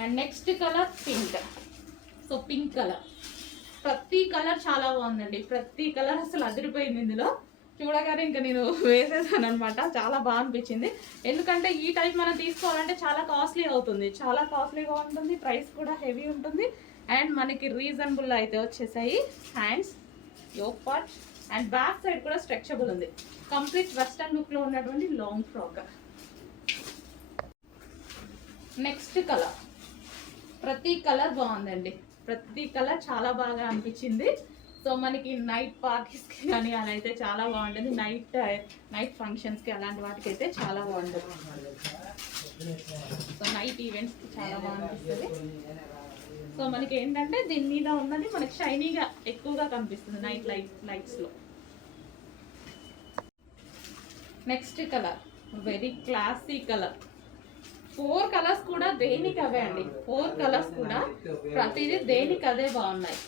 And next colour pink. So pink colour, ప్రతి colour చాలా బాగుందండి. ప్రతి కలర్ అసలు అదిరిపోయింది. ఇందులో చూడగానే ఇంకా నేను వేసేసాను అనమాట. చాలా బాగా అనిపించింది. ఎందుకంటే ఈ టైప్ మనం తీసుకోవాలంటే చాలా కాస్ట్లీ అవుతుంది, చాలా కాస్ట్లీగా ఉంటుంది, ప్రైస్ కూడా హెవీ ఉంటుంది. అండ్ మనకి రీజనబుల్ అయితే వచ్చేసాయి. Hands, yoke part and back side కూడా స్ట్రెచబుల్ ఉంది. కంప్లీట్ వెస్టర్న్ లుక్లో ఉన్నటువంటి లాంగ్ ఫ్రాక్. నెక్స్ట్ కలర్, ప్రతి కలర్ బాగుందండి. ప్రతి కలర్ చాలా బాగా అనిపించింది. సో మనకి నైట్ పార్టీస్కి కానీ అలా అయితే చాలా బాగుంటుంది. నైట్ ఫంక్షన్స్కి అలాంటి వాటికి అయితే చాలా బాగుంటుంది. సో నైట్ ఈవెంట్స్కి చాలా బాగా అనిపిస్తుంది. సో మనకి ఏంటంటే దీని మీద ఉన్నది మనకి షైనీగా ఎక్కువగా కనిపిస్తుంది నైట్ లైట్స్లో. Next colour very classy colour. 4 colours కూడా దేనికి అవే అండి. 4 కలర్స్ కూడా ప్రతిదీ దేనికి అదే బాగున్నాయి.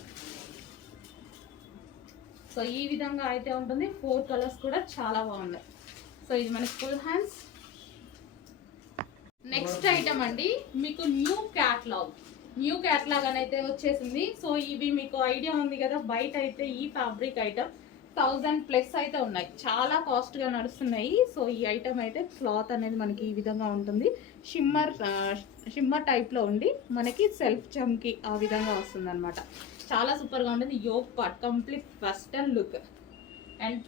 సో ఈ విధంగా అయితే ఉంటుంది. 4 కలర్స్ కూడా చాలా బాగున్నాయి. సో ఇది మనకి ఫుల్ హ్యాండ్స్. నెక్స్ట్ ఐటమ్ అండి, మీకు న్యూ క్యాట్లాగ్ అని అయితే వచ్చేసింది. సో ఇవి మీకు ఐడియా ఉంది కదా, బయట అయితే ఈ ఫ్యాబ్రిక్ ఐటమ్ 1000+ అయితే ఉన్నాయి, చాలా కాస్ట్గా నడుస్తున్నాయి. సో ఈ ఐటమ్ అయితే క్లాత్ అనేది మనకి ఈ విధంగా ఉంటుంది. షిమ్మర్ టైప్లో ఉండి మనకి సెల్ఫ్ చమ్కి ఆ విధంగా వస్తుంది అనమాట. చాలా సూపర్గా ఉంటుంది. Yoke part complete western look. And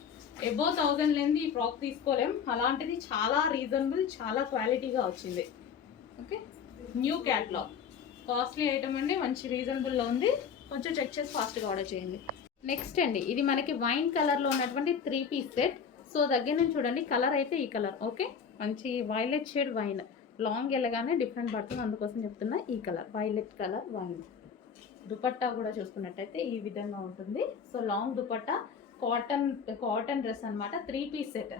above 1000 లేనిది ఈ ఫ్రాక్ తీసుకోలేం. అలాంటిది చాలా రీజనబుల్, చాలా క్వాలిటీగా వచ్చింది. Okay, new catalogue, costly item అండి, మంచి రీజనబుల్లో ఉంది. కొంచెం చెక్ చేసి ఫాస్ట్గా ఆర్డర్ చేయండి. నెక్స్ట్ అండి, ఇది మనకి వైన్ కలర్లో ఉన్నటువంటి 3 పీస్ సెట్. సో దగ్గర నుంచి చూడండి, కలర్ అయితే ఈ కలర్. ఓకే, మంచి వైలెట్ షేడ్ వైన్. లాంగ్ వెళ్ళగానే డిఫరెంట్ పడుతుంది, అందుకోసం చెప్తున్నా. ఈ colour violet colour wine. Dupatta కూడా చూసుకున్నట్టయితే ఈ విధంగా ఉంటుంది. So long dupatta, cotton dress అనమాట. 3 piece set,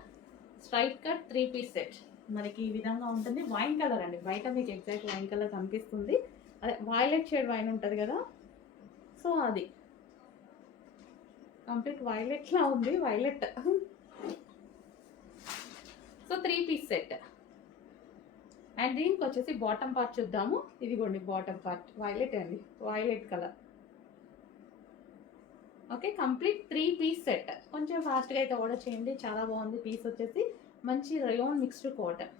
straight cut 3 piece set మనకి ఈ విధంగా ఉంటుంది. వైన్ కలర్ అండి, బయట మీకు ఎగ్జాక్ట్ వైన్ కలర్ కనిపిస్తుంది. అదే వైలెట్ షేడ్ వైన్ ఉంటుంది కదా, సో అది కంప్లీట్ వైలెట్లా ఉంది, violet. So 3 piece set. And దీనికి వచ్చేసి బాటమ్ పార్ట్ చూద్దాము. ఇదిగోండి బాటమ్ పార్ట్, వైలెట్ అండి, violet colour. Okay, complete 3 piece set. కొంచెం ఫాస్ట్గా అయితే ఆర్డర్ చేయండి, చాలా బాగుంది. పీస్ వచ్చేసి మంచి రయోన్ మిక్స్డ్ కాటన్.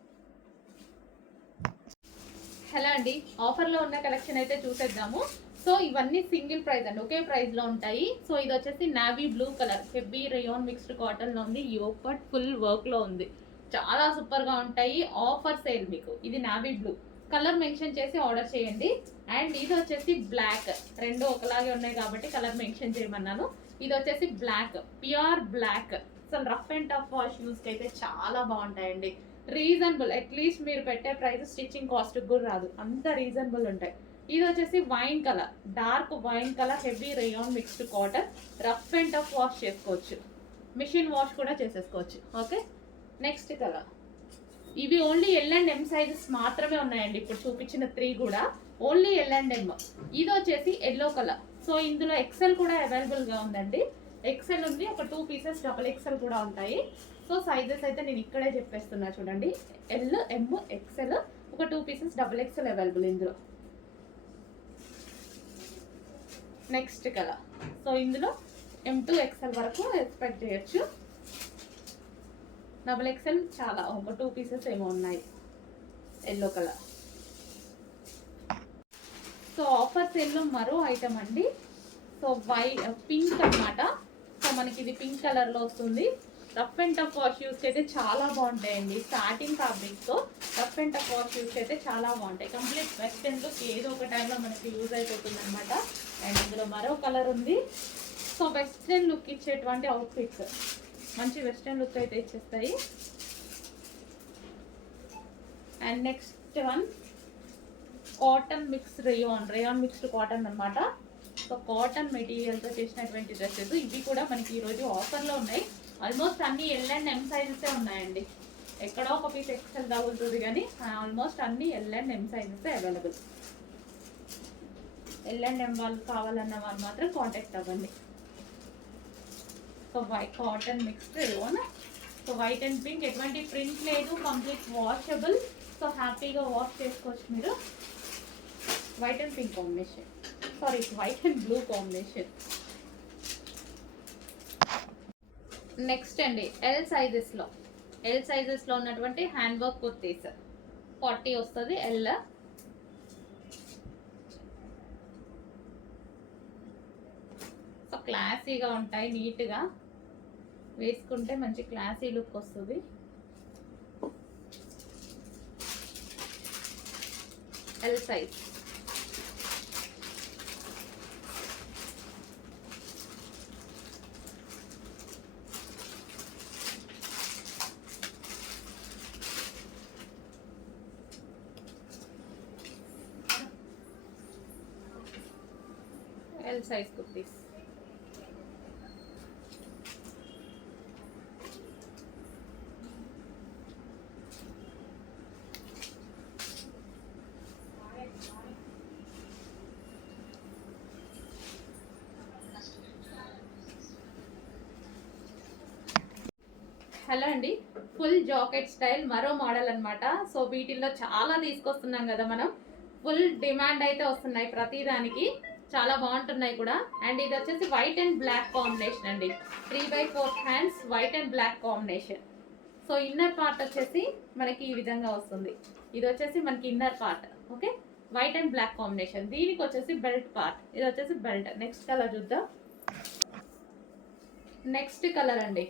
హలో అండి, ఆఫర్లో ఉన్న కలెక్షన్ అయితే చూసేద్దాము. సో ఇవన్నీ సింగిల్ ప్రైస్ అండి, ఒకే ప్రైస్లో ఉంటాయి. సో ఇది వచ్చేసి navy blue colour, heavy rayon mixed కాటన్లో ఉంది. యోక్ పార్ట్ ఫుల్ వర్క్లో ఉంది, చాలా సూపర్గా ఉంటాయి. ఆఫర్ సేల్ మీకు. ఇది నావీ బ్లూ కలర్ మెన్షన్ చేసి ఆర్డర్ చేయండి. అండ్ ఇది వచ్చేసి బ్లాక్, రెండు ఒకలాగే ఉన్నాయి కాబట్టి కలర్ మెన్షన్ చేయమన్నాను. ఇది వచ్చేసి బ్లాక్, ప్యూర్ బ్లాక్. అసలు రఫ్ అండ్ టఫ్ వాష్ యూస్కి అయితే చాలా బాగుంటాయండి. రీజనబుల్, అట్లీస్ట్ మీరు పెట్టే ప్రైస్ స్టిచ్చింగ్ కాస్ట్ కూడా రాదు, అంత రీజనబుల్ ఉంటాయి. ఇది వచ్చేసి wine colour, dark wine colour, heavy rayon mixed cotton. Rough and tough wash చేసుకోవచ్చు, మిషన్ వాష్ కూడా చేసేసుకోవచ్చు. Okay, next colour. ఇవి ఓన్లీ L&M సైజెస్ మాత్రమే ఉన్నాయండి. ఇప్పుడు చూపించిన 3 కూడా ఓన్లీ L&M. ఇది వచ్చేసి ఎల్లో కలర్. సో ఇందులో XL కూడా అవైలబుల్గా ఉందండి. XL ఉంది, ఒక 2 పీసెస్ XXL కూడా ఉంటాయి. సో సైజెస్ అయితే నేను ఇక్కడే చెప్పేస్తున్నా చూడండి. L, M, XL, ఒక 2 పీసెస్ XXL అవైలబుల్ ఇందులో. Next colour. సో ఇందులో M to XL వరకు ఎక్స్పెక్ట్ చేయొచ్చు. XXL చాలా, ఒక 2 పీసెస్ ఏమో ఉన్నాయి ఎల్లో కలర్. సో ఆఫర్ సేల్లో మరో ఐటమ్ అండి. సో పింక్ అనమాట. సో మనకి ఇది పింక్ కలర్లో వస్తుంది. Rough and tough wash use అయితే చాలా బాగుంటాయండి. స్టార్టింగ్ ఫ్యాబ్రిక్తో rough and tough wash use అయితే చాలా బాగుంటాయి. కంప్లీట్ వెస్టర్న్ లుక్ ఏదో ఒక టైంలో మనకి యూజ్ అయిపోతుంది అనమాట. అండ్ ఇందులో మరో కలర్ ఉంది. సో వెస్టర్న్ లుక్ ఇచ్చేటువంటి అవుట్ఫిట్స్, మంచి వెస్టర్న్ లుక్ అయితే ఇచ్చేస్తాయి. And next one cotton mix rayon mixed cotton అనమాట. సో కాటన్ మెటీరియల్తో చేసినటువంటి డ్రెస్సెస్ ఇవి కూడా మనకి ఈరోజు ఆఫర్లో ఉన్నాయి. ఆల్మోస్ట్ అన్ని L&M సైజెసే ఉన్నాయండి. ఎక్కడో ఒక పీస్ XL తగులుతుంది కానీ ఆల్మోస్ట్ అన్ని L&M సైజెసే అవైలబుల్. L&M వాళ్ళు కావాలన్న వాళ్ళు మాత్రం కాంటాక్ట్ అవ్వండి. So cotton mixed rayon. So white and pink, ఎటువంటి ప్రింట్ లేదు, కంప్లీట్ వాషబుల్. సో హ్యాపీగా వాష్ చేసుకోవచ్చు మీరు. White and pink combination, sorry white and blue combination. Next అండి ఎల్ సైజెస్లో ఉన్నటువంటి హ్యాండ్ వర్క్ కుర్తీస్ 40 వస్తుంది ఎల్. సో క్లాసీగా ఉంటాయి, నీట్గా వేసుకుంటే మంచి క్లాసీ లుక్ వస్తుంది. L size. L size kurtis. Hello అండి, ఫుల్ జాకెట్ స్టైల్ మరో మోడల్ అనమాట. సో వీటిల్లో చాలా తీసుకొస్తున్నాం కదా మనం, ఫుల్ డిమాండ్ అయితే వస్తున్నాయి ప్రతిదానికి, చాలా బాగుంటున్నాయి కూడా. అండ్ ఇది వచ్చేసి వైట్ అండ్ బ్లాక్ కాంబినేషన్ అండి, 3/4 hands white and black combination. So inner part వచ్చేసి మనకి ఈ విధంగా వస్తుంది. ఇది వచ్చేసి మనకి inner part, okay, white and black combination. దీనికి వచ్చేసి బెల్ట్ పార్ట్, ఇది వచ్చేసి బెల్ట్. నెక్స్ట్ కలర్ చూద్దాం. నెక్స్ట్ కలర్ అండి,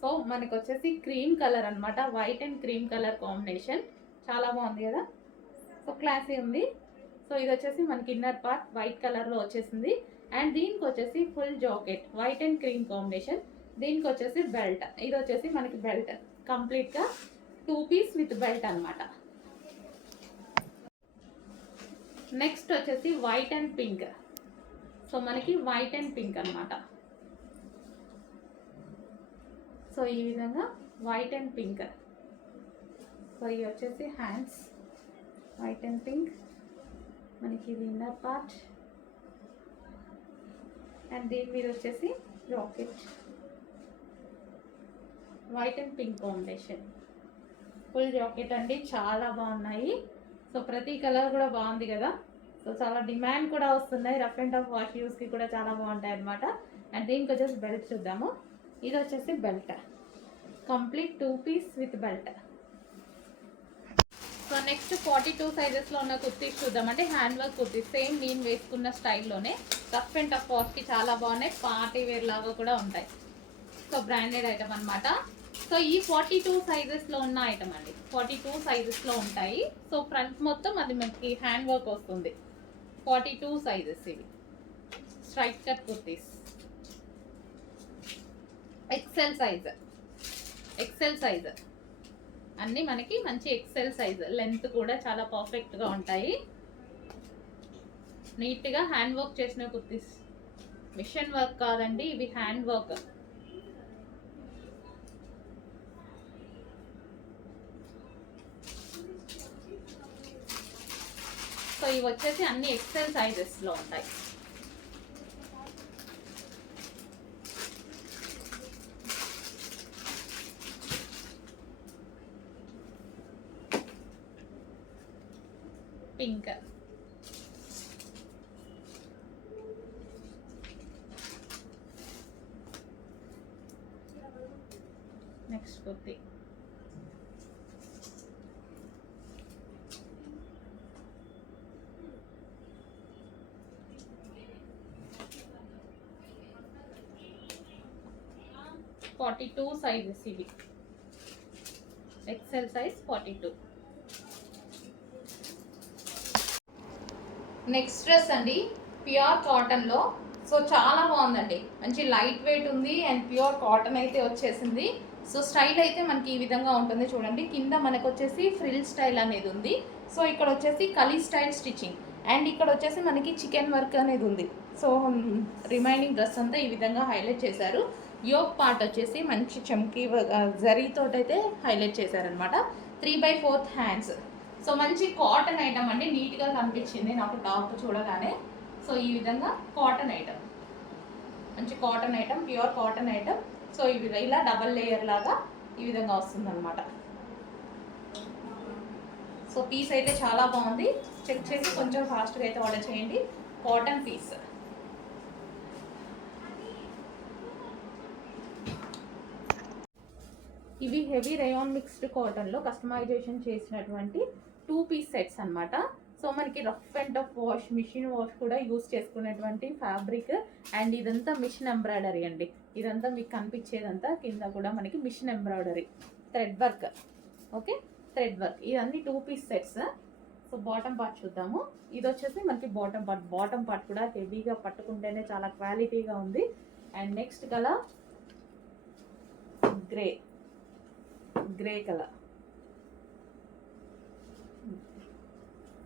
సో మనకి వచ్చేసి క్రీమ్ కలర్ అనమాట, white and cream colour combination. చాలా బాగుంది కదా, సో క్లాసీ ఉంది. సో ఇది వచ్చేసి మనకి ఇన్నర్ పార్ట్ వైట్ కలర్లో వచ్చేసింది. అండ్ దీనికి వచ్చేసి full jacket white and cream combination. దీనికి వచ్చేసి బెల్ట్, ఇది వచ్చేసి మనకి బెల్ట్ కంప్లీట్గా 2 పీస్ విత్ బెల్ట్ అనమాట. నెక్స్ట్ వచ్చేసి వైట్ అండ్ పింక్. సో మనకి వైట్ అండ్ పింక్ అనమాట. సో ఈ విధంగా వైట్ అండ్ పింక్. సో ఇవి వచ్చేసి హ్యాండ్స్ వైట్ అండ్ పింక్, మనకి ఇది ఇన్నర్ పార్ట్. అండ్ దీని మీద వచ్చేసి jacket white and pink combination, full jacket అండి, చాలా బాగున్నాయి. సో ప్రతి కలర్ కూడా బాగుంది కదా, సో చాలా డిమాండ్ కూడా వస్తున్నాయి. రఫ్ అండ్ టఫ్ వాష్ యూస్కి కూడా చాలా బాగుంటాయి అనమాట. అండ్ దీనికి వచ్చేసి బెల్ట్ చూద్దాము. ఇది వచ్చేసి belt complete 2 piece with belt. So next 42 సైజెస్లో ఉన్న కుర్తీస్ చూద్దాం. అంటే హ్యాండ్ వర్క్ కుర్తీస్, సేమ్ నేను వేసుకున్న స్టైల్లోనే రఫ్ అండ్ టఫ్ వాష్కి చాలా బాగున్నాయి, పార్టీ వేర్ లాగా కూడా ఉంటాయి. సో బ్రాండెడ్ ఐటమ్ అనమాట. సో ఈ 42 సైజెస్లో ఉన్న ఐటమ్ అండి, 42 సైజెస్లో ఉంటాయి. సో ఫ్రంట్ మొత్తం అది మనకి హ్యాండ్ వర్క్ వస్తుంది. 42 సైజెస్ ఇవి straight cut kurtis. XL size అన్నీ మనకి మంచి ఎక్సెల్ సైజ్, లెంత్ కూడా చాలా పర్ఫెక్ట్గా ఉంటాయి. నీట్గా హ్యాండ్ వర్క్ చేసిన కుర్తీస్, మిషన్ వర్క్ కాదండి, ఇవి హ్యాండ్ వర్క్. సో ఇవి వచ్చేసి అన్ని ఎక్సెల్ సైజెస్లో ఉంటాయి. పింక్, నెక్స్ట్ కుర్తీ (42) సైజెస్, ఇవి ఎక్సెల్ సైజ్ 42. నెక్స్ట్ డ్రెస్ అండి, ప్యూర్ కాటన్లో. సో చాలా బాగుందండి, మంచి లైట్ వెయిట్ ఉంది అండ్ ప్యూర్ కాటన్ అయితే వచ్చేసింది. సో స్టైల్ అయితే మనకి ఈ విధంగా ఉంటుంది చూడండి. కింద మనకు వచ్చేసి ఫ్రిల్ స్టైల్ అనేది ఉంది. సో ఇక్కడ వచ్చేసి కలీ స్టైల్ స్టిచ్చింగ్, అండ్ ఇక్కడ వచ్చేసి మనకి చికెన్ వర్క్ అనేది ఉంది. సో రిమైనింగ్ డ్రెస్ అంతా ఈ విధంగా హైలైట్ చేశారు. యోక్ పార్ట్ వచ్చేసి మంచి చమ్కీ జరీతోటైతే హైలైట్ చేశారనమాట. 3/4 హ్యాండ్స్. సో మంచి కాటన్ ఐటమ్ అండి, నీట్గా కనిపించింది నాకు టాప్ చూడగానే. సో ఈ విధంగా కాటన్ ఐటమ్, మంచి cotton item, pure cotton item. So ఇవి ఇలా డబల్ లేయర్ లాగా ఈ విధంగా వస్తుంది అనమాట. సో పీస్ అయితే చాలా బాగుంది, చెక్ చేసి కొంచెం ఫాస్ట్గా అయితే ఆర్డర్ చేయండి. Cotton piece. ఇవి హెవీ రేయాన్ మిక్స్డ్ కాటన్లో కస్టమైజేషన్ చేసినటువంటి 2 పీస్ సెట్స్ అన్నమాట. సో మనకి rough and tough wash, machine wash కూడా యూస్ చేసుకునేటువంటి ఫ్యాబ్రిక్. అండ్ ఇదంతా మిషన్ ఎంబ్రాయిడరీ అండి. ఇదంతా మీకు కనిపించేదంతా కింద కూడా మనకి machine embroidery, thread work. Okay, thread work. ఇవన్నీ 2 piece sets. So bottom part చూద్దాము. ఇది వచ్చేసి మనకి బాటమ్ పార్ట్. బాటమ్ పార్ట్ కూడా హెవీగా పట్టుకుంటేనే చాలా క్వాలిటీగా ఉంది. And next colour grey colour.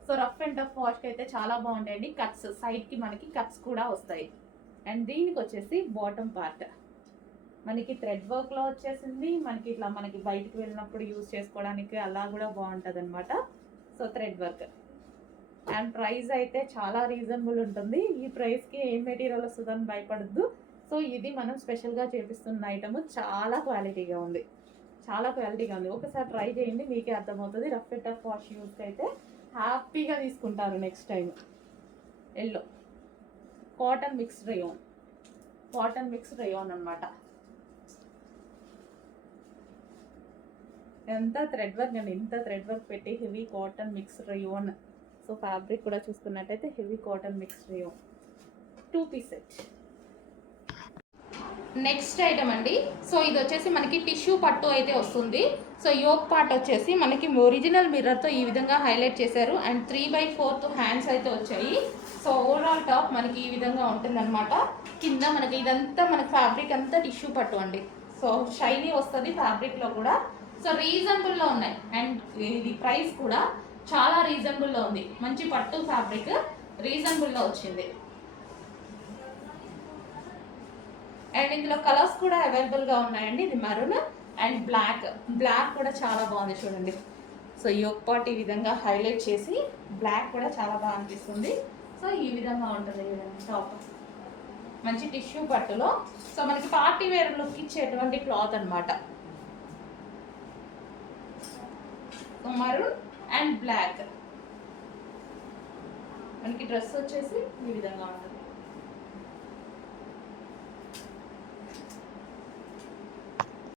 So rough and tough వాష్కి అయితే చాలా బాగుంటాయండి. కట్స్ సైడ్కి మనకి కట్స్ కూడా వస్తాయి. అండ్ దీనికి వచ్చేసి బాటమ్ పార్ట్ మనకి థ్రెడ్ వర్క్లో వచ్చేసింది. మనకి ఇట్లా మనకి బయటికి వెళ్ళినప్పుడు యూజ్ చేసుకోవడానికి అలా కూడా బాగుంటుంది అనమాట. So thread work. And price అయితే చాలా రీజనబుల్ ఉంటుంది. ఈ ప్రైస్కి ఏం మెటీరియల్ వస్తుందని భయపడద్దు. సో ఇది మనం స్పెషల్గా చేపిస్తున్న ఐటమ్. చాలా క్వాలిటీగా ఉంది, చాలా క్వాలిటీగా ఉంది. ఒకసారి ట్రై చేయండి, మీకే అర్థమవుతుంది. రఫ్ అండ్ టఫ్ వాష్ యూస్కి అయితే హ్యాపీగా తీసుకుంటారు next time. Yellow cotton mixed rayon, cotton mixed rayon అనమాట. ఎంత థ్రెడ్ వర్క్ అండి, ఇంత థ్రెడ్ వర్క్ పెట్టి heavy cotton mixed rayon. So fabric కూడా చూసుకున్నట్టయితే heavy cotton mixed rayon. 2 piece set. Next item అండి. సో ఇది వచ్చేసి మనకి టిష్యూ పట్టు అయితే వస్తుంది. సో యోక్ పార్ట్ వచ్చేసి మనకి ఒరిజినల్ మిర్రర్తో ఈ విధంగా హైలైట్ చేశారు. అండ్ 3/4 హ్యాండ్స్ అయితే వచ్చాయి. సో ఓవరాల్ టాప్ మనకి ఈ విధంగా ఉంటుందన్నమాట. కింద మనకి ఇదంతా మనకి ఫ్యాబ్రిక్ అంతా టిష్యూ పట్టు అండి. సో షైనీ వస్తుంది ఫ్యాబ్రిక్లో కూడా. సో రీజనబుల్లో ఉన్నాయి. అండ్ ఇది ప్రైస్ కూడా చాలా రీజనబుల్లో ఉంది. మంచి పట్టు ఫ్యాబ్రిక్ రీజనబుల్లో వచ్చింది. అండ్ ఇందులో కలర్స్ కూడా అవైలబుల్గా ఉన్నాయండి. ఇది మెరూన్ అండ్ బ్లాక్ కూడా చాలా బాగుంది చూడండి. సో యోక్ పార్ట్ ఈ విధంగా హైలైట్ చేసి బ్లాక్ కూడా చాలా బాగా అనిపిస్తుంది. సో ఈ విధంగా ఉంటుంది టాప్, మంచి టిష్యూ పట్టులో. సో మనకి పార్టీ వేర్ లుక్ ఇచ్చేటువంటి క్లాత్ అనమాట. సో మరూన్ అండ్ బ్లాక్ మనకి డ్రెస్ వచ్చేసి ఈ విధంగా ఉంటుంది.